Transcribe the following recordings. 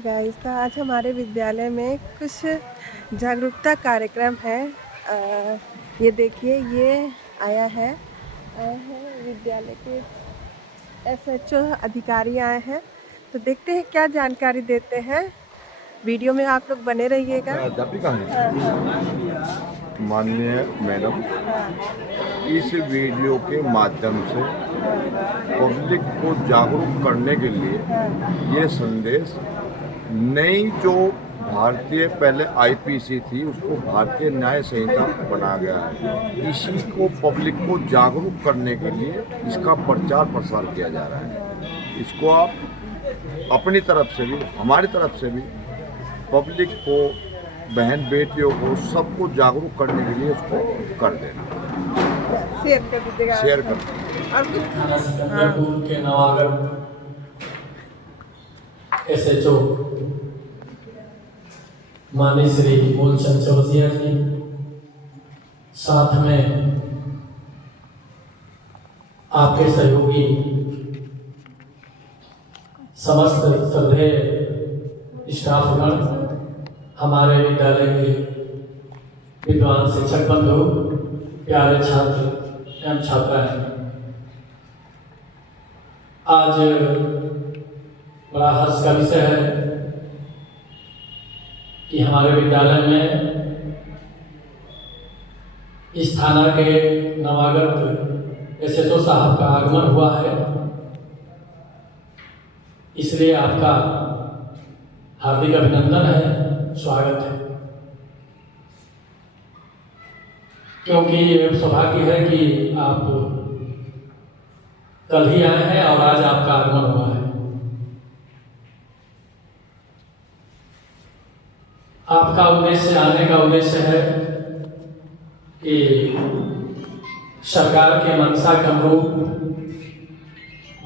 Guys, तो आज हमारे विद्यालय में कुछ जागरूकता कार्यक्रम है। ये देखिए, ये आए हैं विद्यालय के एसएचओ अधिकारी आए हैं। तो देखते हैं क्या जानकारी देते हैं। वीडियो में आप लोग बने रहिएगा। माननीय मैडम, इस वीडियो के माध्यम से पब्लिक को जागरूक करने के लिए ये संदेश नई जो भारतीय पहले आईपीसी थी उसको भारतीय न्याय संहिता बना गया है, इसी को पब्लिक को जागरूक करने के लिए इसका प्रचार प्रसार किया जा रहा है। इसको आप अपनी तरफ से भी हमारी तरफ से भी पब्लिक को, बहन बेटियों को, सबको जागरूक करने के लिए उसको कर देना, शेयर कर दीजिएगा। शेयर कर देना। थाना सिकंदरपुर के नवागढ़ एसएचओ माननीय श्री मूलचंद चौरसिया जी, साथ में आपके सहयोगी समस्त श्रद्धेय स्टाफगण, हमारे विद्यालय के विद्वान शिक्षक बंधु, प्यारे छात्र एवं छात्राएं, आज बड़ा हर्ष का विषय है कि हमारे विद्यालय में इस थाना के नवागत एसएचओ साहब का आगमन हुआ है। इसलिए आपका हार्दिक अभिनंदन है, स्वागत है। क्योंकि ये सौभाग्य है कि आप कल ही आए हैं और आज आपका आगमन हुआ है। आपका उद्देश्य, आने का उद्देश्य है कि सरकार के मंशा के अनुरूप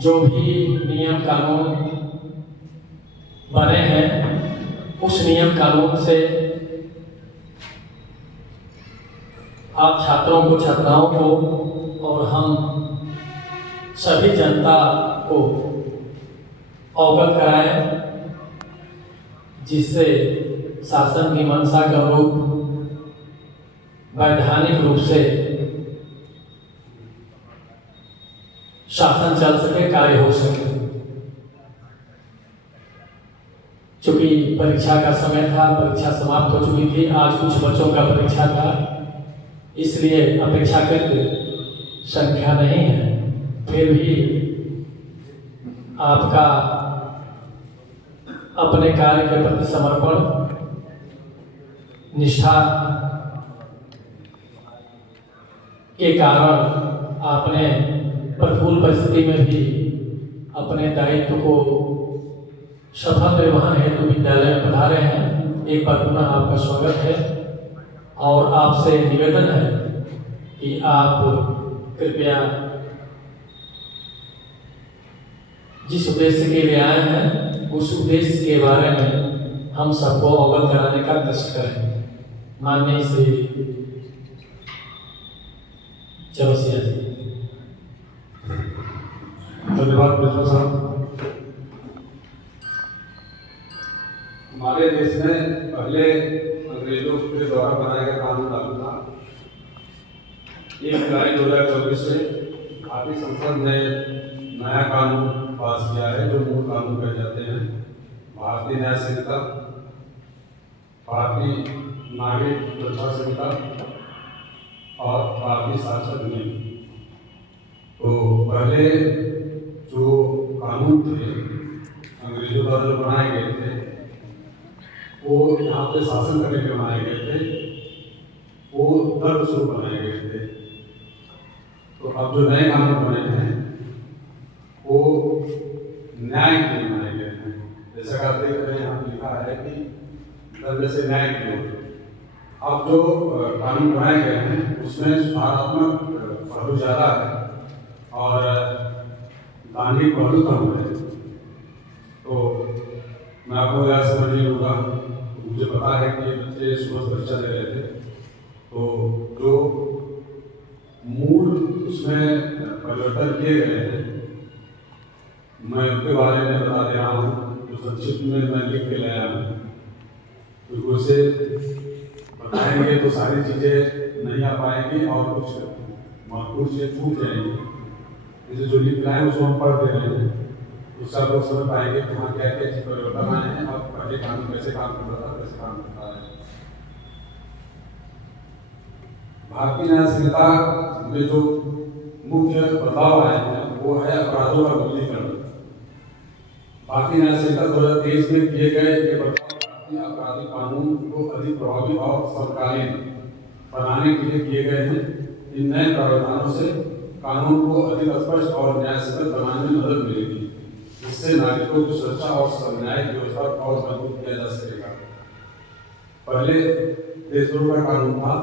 जो भी नियम कानून बने हैं, उस नियम कानून से आप छात्रों को, छात्राओं को और हम सभी जनता को अवगत कराएं, जिससे शासन की मंशा के अनुरूप वैधानिक रूप से शासन चल सके, कार्य हो सके। चूंकि परीक्षा का समय था, परीक्षा समाप्त हो चुकी थी, आज कुछ बच्चों का परीक्षा था, इसलिए अपेक्षाकृत संख्या नहीं है। फिर भी आपका अपने कार्य के प्रति समर्पण, निष्ठा के कारण आपने प्रतिकूल परिस्थिति में भी अपने दायित्व को सफल निर्वहन हेतु विद्यालय में पधारे हैं। एक बार पुनः आपका स्वागत है और आपसे निवेदन है कि आप कृपया जिस उद्देश्य के लिए आए हैं उस उद्देश्य के बारे में हम सबको अवगत कराने का कष्ट करें। माननीय श्री चौरसिया जी। धन्यवाद प्रिंसिपल साहब। हमारे देश में पहले अंग्रेजों के द्वारा बनाया गया कानून लागू था। 1 जुलाई 2024 से भारतीय संसद ने नया कानून पास किया है, जो मूल कानून कहे जाते हैं। भारतीय न्याय संहिता, भारतीय नागरिक सुरक्षा संहिता और भारतीय साक्षर अधिनियम। तो पहले जो कानून थे अंग्रेजों द्वारा जो बनाए गए थे, वो यहाँ पे शासन करने के बनाए गए थे, वो दंड स्वरूप बनाए गए थे। तो अब जो नए कानून बने हैं वो न्याय के लिए बनाए गए हैं। जैसा कि आप देख रहे हैं, यहाँ पे लिखा है कि दंड से न्याय की ओर। अब जो कानून बनाए गए हैं उसमें सुधारात्मक पहलू ज़्यादा है और गांधी पहलू कम है। तो मैं आपको याद समझ नहीं होगा, मुझे पता है कि बच्चे सुबह परीक्षा दे रहे थे, तो जो मूल उसमें परिवर्तन किए गए हैं मैं उनके बारे में बता दे रहा हूँ। जो संक्षिप्त में मैं लिख के लाया हूँ, क्योंकि उसे बताएंगे तो सारी चीज़ें नहीं आ पाएंगी और कुछ महत्वपूर्ण चीज़ें छूट जाएंगी। जैसे जो लिख लाए उसको हम पढ़ दे रहे हैं, उससे आप लोग समझ पाएंगे कि हाँ क्या क्या चीज़ परिवर्तन आए हैं और पहले कानून कैसे काम करता था, कैसे काम करता है। भारतीय न्याय संहिता में जो मुख्य बदलाव आए हैं वो है अपराधों का विलीनीकरण। भारतीय न्याय संहिता 2023 में किए गए ये बदलाव भारतीय आपराधिक कानून को अधिक प्रभावी और समकालीन बनाने के लिए किए गए हैं। इन नए प्रावधानों से कानून को अधिक स्पष्ट और न्यायसंगत बनाने में मदद मिलेगी, जिससे नागरिकों की सुरक्षा और न्यायिक व्यवस्था और मजबूत किया जा सकेगा। पहले देशद्रोह का कानून था,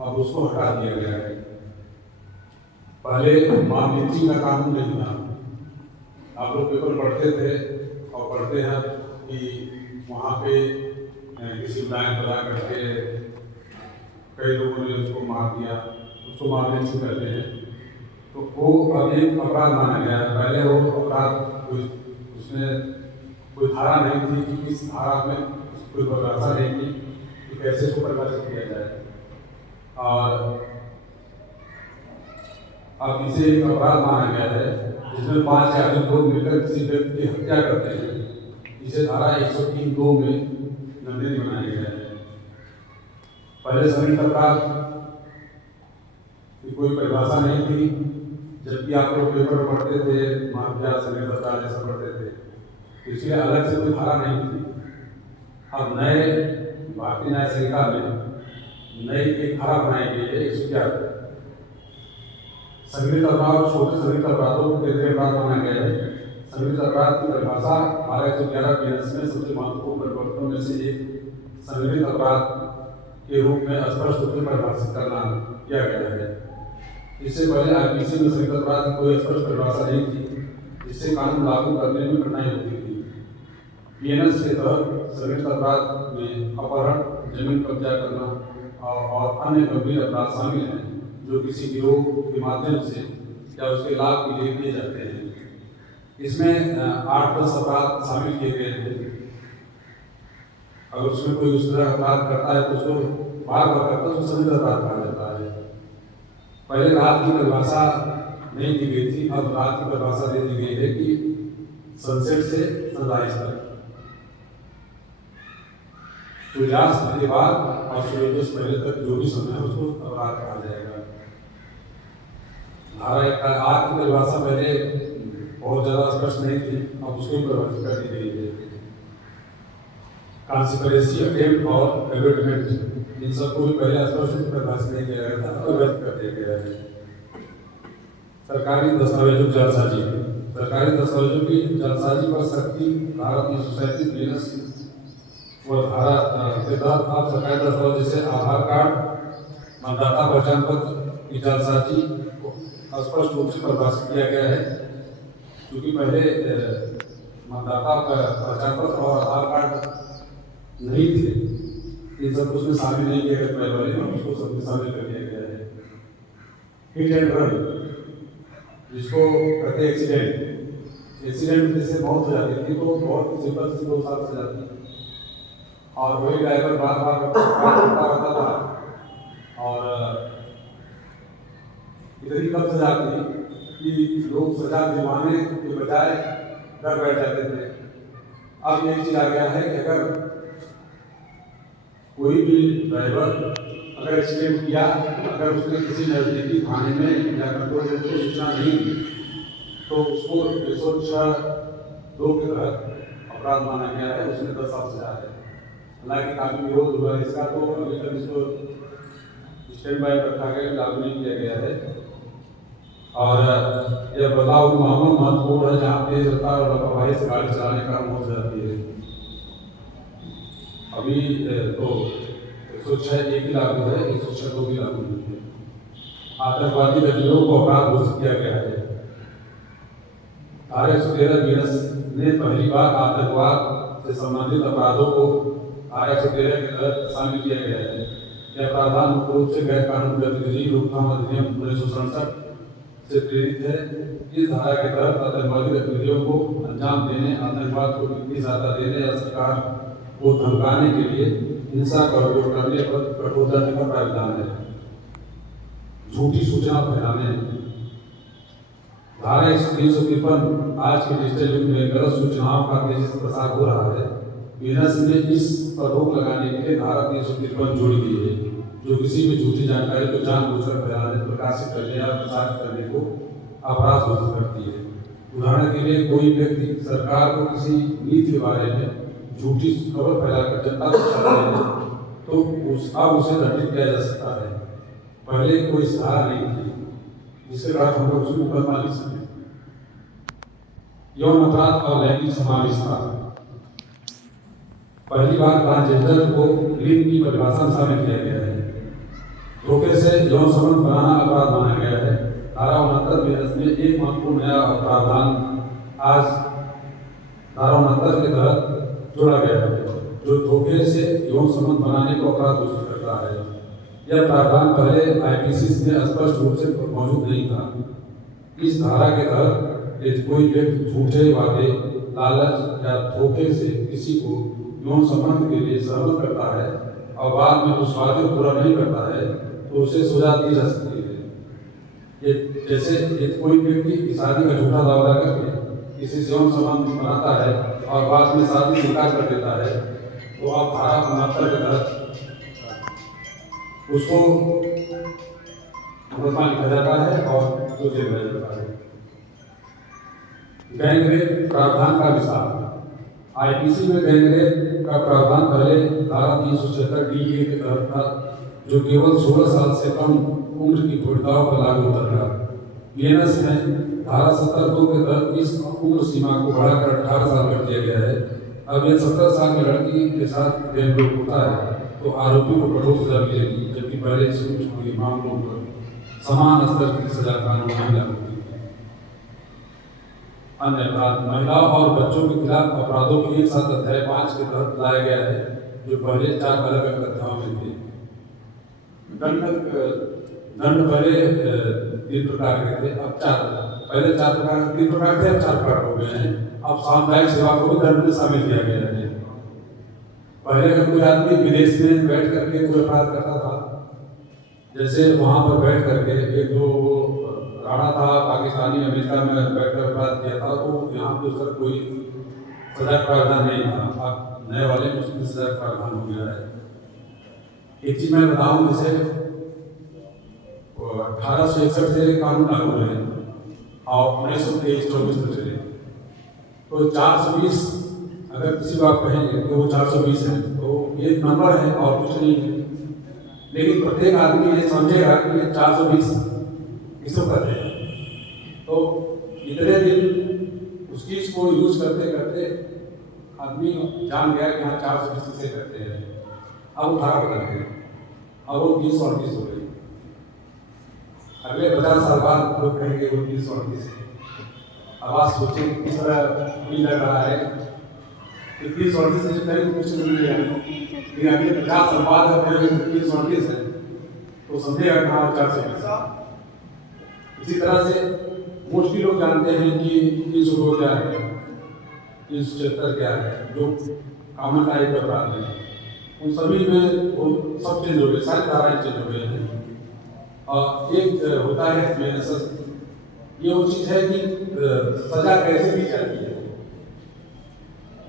अब उसको हटा दिया गया है। पहले मॉब लिंचिंग का कानून नहीं था। आप लोग पेपर पढ़ते थे और पढ़ते हैं कि वहाँ पे किसी बैंक बना करके कई लोगों ने उसको मार दिया, उसको मॉब लिंचिंग करते हैं। तो वो अब एक अपराध माना गया है। पहले वो अपराध उसमें कोई धारा नहीं थी कि किस धारा में कोई परिभाषा नहीं थी कि कैसे इसको परिभाषित किया जाए, और अब इसे एक अपराध माना गया है जिसमें 5 या अधिक लोग मिलकर किसी व्यक्ति की हत्या करते हैं। इसे धारा 103(2) में दंडित बनाया गया है। पहले संगठित अपराध की कोई परिभाषा नहीं थी, जबकि आप लोग पेपर पढ़ते थे, माफिया संगठित अपराध जैसा पढ़ते थे, तो इसलिए अलग से कोई धारा नहीं थी। अब नए भारतीय न्याय संहिता में नई एक धारा बनाई गई है 111। संगठित अपराध, छोटे संगठित अपराधों को केंद्रीय अपराध माना गया है। संगठित अपराध की परिभाषा 111 बीएनएस में सबसे महत्वपूर्ण परिवर्तनों में से एक संगठित अपराध के रूप में स्पष्ट रूप से परिभाषित करना किया गया है। इससे पहले आईपीसी में संगठित अपराध की कोई स्पष्ट परिभाषा नहीं थी, जिससे कानून लागू करने में कठिनाई होती थी। बीएनएस के तहत संगठित अपराध में अपहरण, जमीन कब्जा करना और अन्य गंभीर अपराध शामिल हैं, जो किसी गिरोह के माध्यम से या उसके लाभ के लिए किए जाते हैं। इसमें 8-10 अपराध शामिल किए गए हैं। अगर उसमें कोई उस तरह अपराध करता है तो उसको बार बार करता है, उसको संगठित अपराध कहा जाता है। पहले रात की परिभाषा नहीं दी गई थी, अब रात की परिभाषा दे दी गई है कि सनसेट से सनराइज तक, सूर्यास्त के बाद और सूर्योदय से पहले तक जो भी समय है उसको अपराध कहा जाएगा। धारा 8 की परिभाषा पहले बहुत ज़्यादा स्पष्ट नहीं थी, अब उसको भी परिभाषित कर दी गई है। कॉन्स्पिरेसी, अटेम्प्ट और एबेटमेंट, इन सबको भी पहले स्पष्ट परिभाषित नहीं किया गया था, अब व्यक्त कर दिया गया है। सरकारी दस्तावेजों की जालसाजी, सरकारी दस्तावेजों की जालसाजी पर सख्ती धारा 337 बीएनएस व धारा के तहत आप सरकारी दस्तावेज जैसे आधार कार्ड, मतदाता पहचान पत्र की जालसाजी को स्पष्ट रूप से परिभाषित किया गया है। क्योंकि पहले मतदाता पहचान पत्र और आधार कार्ड नहीं थे, इन सब उसमें शामिल नहीं किया गया पहले वाले में, उसको सब शामिल कर दिया गया है। हिट एंड रन, जिसको कहते हैं एक्सीडेंट जैसे मौत हो जाती थी तो बहुत सिंपल सी 2 साल से जाती है, और वही ड्राइवर बार बार करता रहता था और इतनी कम सजा थी कि लोग सजा दिलवाने के बजाय डर बैठ जाते थे। अब एक चीज आ गया है कि अगर कोई भी ड्राइवर अगर एक्सीडेंट किया, अगर उसने किसी नजदीकी थाने में जाकर तो सूचना नहीं दी तो उसको 106(2) के तहत अपराध माना गया है, उसमें 10 साल सजा है। हालांकि काफी विरोध हुआ है इसका, तो अभी तक इसको स्टैंड बाय रखा गया, लागू नहीं किया गया है। और यह बदलाव मामलों महत्वपूर्ण है जहाँ तेज रफ्तार और लापरवाही से गाड़ी चलाने का मौत हो जाती है। अभी तो 106 एक ही लागू है, 106(2) भी लागू नहीं है। आतंकवादी गतिविधियों को अपराध घोषित किया गया है। धारा 113 बीएनएस ने पहली बार आतंकवाद से संबंधित अपराधों को धारा 113 के तहत शामिल किया गया है। यह प्रावधान मुख्य रूप से गैर कानूनी गतिविधि रोकथाम अधिनियम 1967 से प्रेरित है। इस धारा के तहत आतंकवादी गतिविधियों को अंजाम देने, आतंकवाद को वित्तीय सहायता देने या सरकार को धमकाने के लिए हिंसा का उपयोग करने पर कठोर दंड का प्रावधान है। झूठी सूचना फैलाने, धारा 353 आज के डिजिटल युग में गलत सूचनाओं का तेजी से प्रसार हो रहा है। बीएनएस ने इस पर रोक लगाने के लिए धारा 353 जोड़ी दी है, जो किसी भी झूठी जानकारी को जानबूझकर फैलाने, प्रकाशित करने या प्रसारित करने को अपराध घोषित करती है। उदाहरण के लिए कोई व्यक्ति सरकार को किसी नीति के बारे में झूठी खबर फैलाकर जनता को सलाह दे तो अब उसे दंडित किया जा सकता है। पहले कोई धारा नहीं थी जिसके कारण हम लोग उसको मुकदमा लिख सकें। यौन अपराध और लैंगिक समावेशिता, पहली बार ट्रांसजेंडर को लिंग की परिभाषा में शामिल किया गया है। धोखे से यौन संबंध बनाना अपराध माना गया है। धारा 69 में एक महत्वपूर्ण नया प्रावधान आज धारा 69 के तहत जोड़ा गया है, जो धोखे से यौन संबंध बनाने को अपराध घोषित करता है। यह प्रावधान पहले आईपीसी में स्पष्ट रूप से मौजूद नहीं था। इस धारा के तहत यदि कोई व्यक्ति झूठे वादे, लालच या धोखे से किसी को यौन संबंध के लिए सहमत करता है और बाद में उस वादे को पूरा नहीं करता है तो उसे सजा दी जा सकती है। ये जैसे यदि कोई व्यक्ति शादी का झूठा दावा करके किसी से यौन संबंध बनाता है और बाद में शादी स्वीकार कर देता है तो अब धारा 69 के तहत उसको मुकदमा लिखा जाता है और उसको जेल भेजा जाता है। गैंग रेप प्रावधान का विस्तार, आईपीसी में गैंग रेप का प्रावधान पहले धारा 376 DA के तहत था, जो केवल 16 साल से कम उम्र की पीड़िताओं पर लागू होता था। बीएनएस में धारा 70(2) के तहत इस उम्र सीमा को बढ़ाकर 18 साल कर दिया गया है। अब यह 17 साल की लड़की के साथ गैंग रेप होता है तो आरोपी को कठोर सजा मिलेगी, जबकि पहले के मामलों पर समान स्तर की सजा कानून में लागू होती है। अन्य अपराध, महिलाओं और बच्चों के खिलाफ अपराधों को एक साथ अध्याय 5 के तहत लाया गया है, जो पहले 4 अलग अलग अध्यायों में थे। दंड पहले 3 प्रकार के थे, अब 4, पहले 4 प्रकार 3 प्रकार थे, अब 4 प्रकार हो गए हैं। अब सामुदायिक सेवा को भी दंड में शामिल किया गया है। पहले अगर कोई आदमी विदेश में बैठ करके कोई अपराध करता था, जैसे वहाँ पर बैठ करके एक जो राणा था पाकिस्तानी, अमेरिका में बैठकर अपराध किया था, तो यहाँ पे उसका कोई सजा प्रावधान नहीं था। अब नए वाले में उसमें सजा प्रावधान हो गया है। एक चीज मैं बताऊँ, जैसे 1861 से कानून लागू हुए और 1923-24 में चले, तो 420 अगर किसी को आप कहेंगे तो वो 420 है, तो एक नंबर है और कुछ नहीं है। लेकिन प्रत्येक आदमी ये समझेगा कि ये 420 किसको कहते हैं। तो इतने दिन उस चीज को यूज करते करते आदमी जान गया कि हाँ 420 किसे कहते हैं। अब उठा करते हैं, अब वो 30 और 30 हो गई। अगले 50 साल बाद लोग कहेंगे वो 30 और 30 है। अब आप सोचें किस तरह भी लग रहा है, 30 और 30 से कहीं कुछ नहीं है, लेकिन अगले 50 साल बाद अगर 30 और 30 है तो समझेगा कि हाँ 420। इसी तरह से मोस्टली लोग जानते हैं कि 302 क्या है, 376 क्या है, जो कॉमन टाइप का अपराध है। उन सभी में वो सब चेंज हो गए, सारी धाराएं चेंज हो गए हैं। और एक होता है बीएनएस, ये वो चीज है कि सजा कैसे दी जाती है,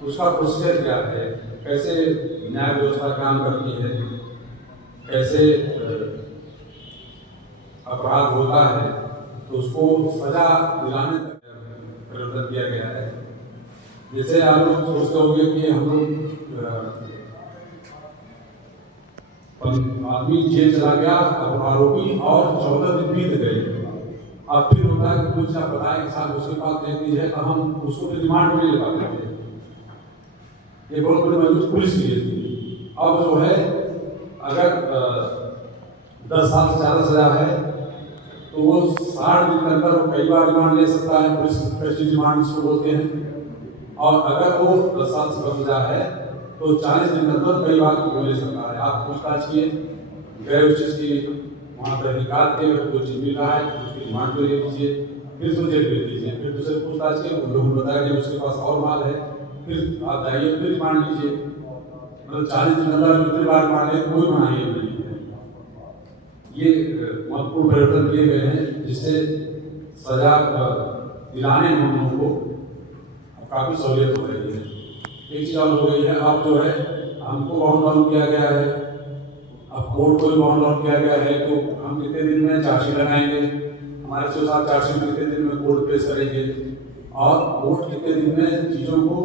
उसका प्रोसीजर क्या है, कैसे न्याय व्यवस्था काम करती है, कैसे अपराध होता है, तो उसको सजा दिलाने तक परिवर्तन किया गया है। जैसे आप लोग सोचते होंगे कि हम लोग आदमी जेल चला गया, अब आरोपी और 14 दिन बीत गए, अब फिर होता है कि कुछ आप बताएं साथ उसके पास रहती है, तो हम उसको फिर रिमांड में ले पाते हैं। ये बहुत बड़ी मजबूत पुलिस की थी। अब जो है अगर 10 साल से ज़्यादा सजा है तो वो 60 दिन के अंदर कई बार रिमांड ले सकता है, पुलिस कस्टडी रिमांड इसको बोलते हैं। और अगर वो 10 साल से कम सजा है तो 40 दिन के अंदर कई बार वो ले सकता है। आप पूछताछ किए, गए उस चीज़ की वहाँ तहकीकात के, अगर कोई चीज़ मिल रहा है तो उसकी डिमांड को ले लीजिए, फिर सुनते फिर दीजिए, फिर दूसरे पूछताछ के लोग बताया कि उसके पास और माल है, फिर आप जाइए फिर डिमांड लीजिए। मतलब 40 दिन अंदर कितनी बार मांगे कोई मनाही नहीं है। ये महत्वपूर्ण परिवर्तन किए गए हैं जिससे सजा दिलाने में हम लोगों को काफ़ी सहूलियत हो रही है। एक चीज़ और हो गई है, अब जो है हमको बाउंड डाउन किया गया है, अब कोर्ट को भी बाउंड डाउन किया गया है। तो हम कितने दिन में चार्जशीट लगाएंगे, हमारे 6-7 चार्जशीट कितने दिन में कोर्ट पेश करेंगे और कोर्ट कितने दिन में चीज़ों को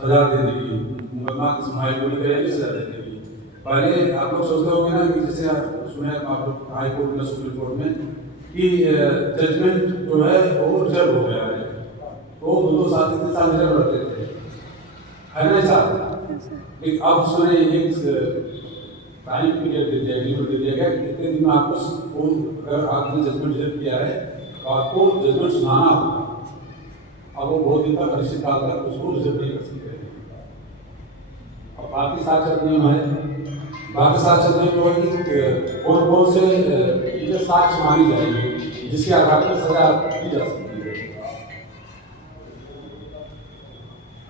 सजा दे देगी, मुकदमा की सुनवाई पूरी करेगी, सजा दे देगी। पहले आप लोग सोचते होंगे ना कि जैसे आप सुने आप लोग हाई कोर्ट में, सुप्रीम कोर्ट में कि जजमेंट जो है वो रिजर्व हो गया है, तो 2-2 साल 3 साल रिजर्व रखते थे, है ना साहब। एक अब उसमें एक टाइम पीरियड दे दिया, लिमिट दे दिया गया कि कितने दिन में आपको अगर आपने जजमेंट रिजर्व किया है तो आपको जजमेंट सुनाना होगा। अब वो बहुत दिन तक अनिश्चित काल तक उसको रिजर्व नहीं कर सकते। और बाकी साक्षर नियम है, बाकी साक्षर नियम है कि कौन कौन से चीजें साक्ष्य मानी जाएगी जिसके आधार पर सजा दी जा सकती है।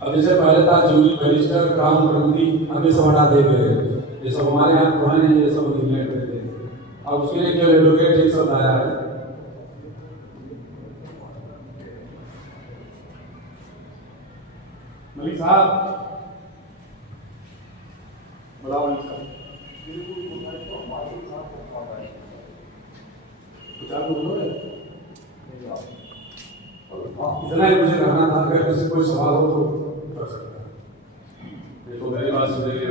अब जैसे पहले था जूरी बैरिस्टर कानून प्रतिनिधि, अब ये सब हटा दे गए, ये सब हमारे यहाँ पुराने ये सब इंग्लैंड में थे। अब उसके लिए केवल एडवोकेट एक शब्द आया है। मलिक साहब, बताओ मलिक साहब, कुछ आप बोलोगे? इतना ही मुझे कहना था, अगर किसी कोई सवाल हो तो कर सकता है। देखो मेरी बात सुनेंगे,